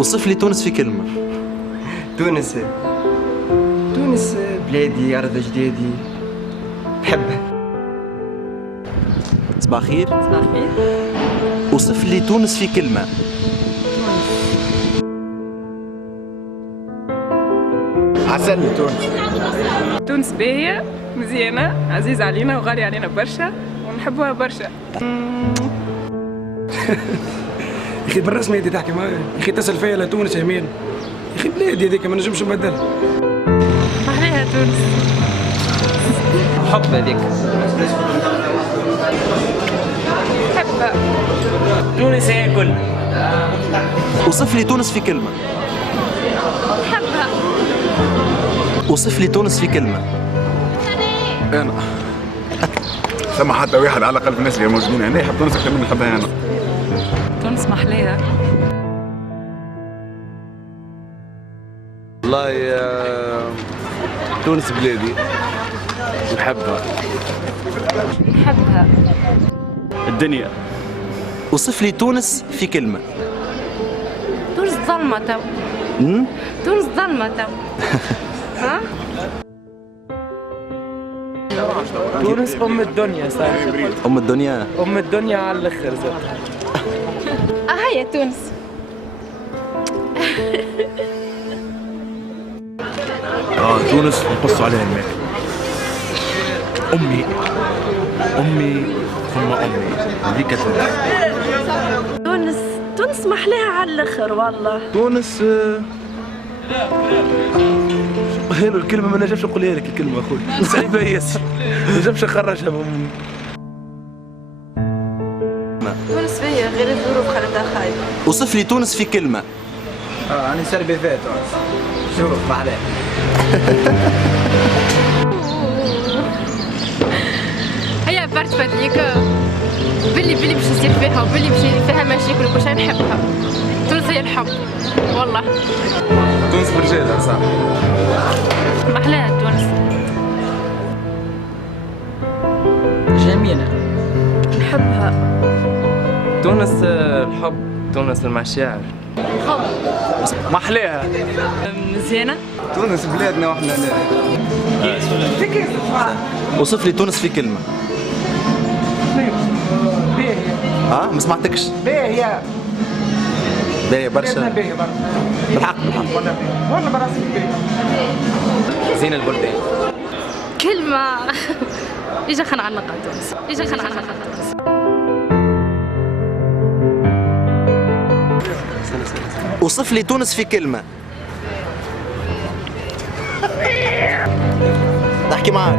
وصف لي تونس في كلمة. تونس بلادي، أرض جدادي، بحبها. صباح خير. صباح الخير. وصف لي تونس في كلمة. عسل. تونس باهية مزيانة، عزيزة علينا وغالية علينا برشا ونحبوها برشا. يا اخي بالرسمي انت تحكي معايا، يا اخي تسال فيا على تونس يا مين؟ يا اخي بلادي هذيك ما نجمش نبدلها. محليها تونس. حب هذيك. نحبها. تونس هي كل. وصف لي تونس في كلمة. نحبها. وصف لي تونس في كلمة. انا ثم حتى واحد على الاقل في الناس اللي موجودين هنا يحب تونس اكثر من نحبها انا. تونس محليها. والله تونس بلادي نحبها. نحبها. الدنيا. وصف لي تونس في كلمة. تونس ظلمة تو. تونس ظلمة تو. ها؟ تونس أم الدنيا صاحبي. أم الدنيا. أم الدنيا على الآخر زاد. هيا تونس. تونس نقص عليها الماء. أمي ثم أمي هذيك تونس. تونس محلاها على الآخر والله. تونس هنا الكلمة ما نجمش نقولها لك الكلمة أخوي، صعيبة ياسر، ما نجمش نخرجها من. تونس فيها غير الظروف خلتها خايبة. وصف لي تونس في كلمة. أنا سربي فيها تونس. شوف محلاها. هيا برد فديك. بلي باش يصير فيها وبلي باش فيها مشاكل وكل شيء نحبها. تونس هي الحب والله. تونس برجالها صح. محلاها تونس. جميلة. نحبها. تونس الحب، تونس المشاعر. محليها. مزيانة. تونس بلادنا واحنا هنا. وصف لي تونس في كلمة. ما سمعتكش. باهية. باهية برشا. باهية برشا. بالحق. والله براسي باهية. زين البلدان. كلمة. إجا خنعنقة تونس. إجا خنعنقة تونس. وصف لي تونس في كلمة. نحكي معاك.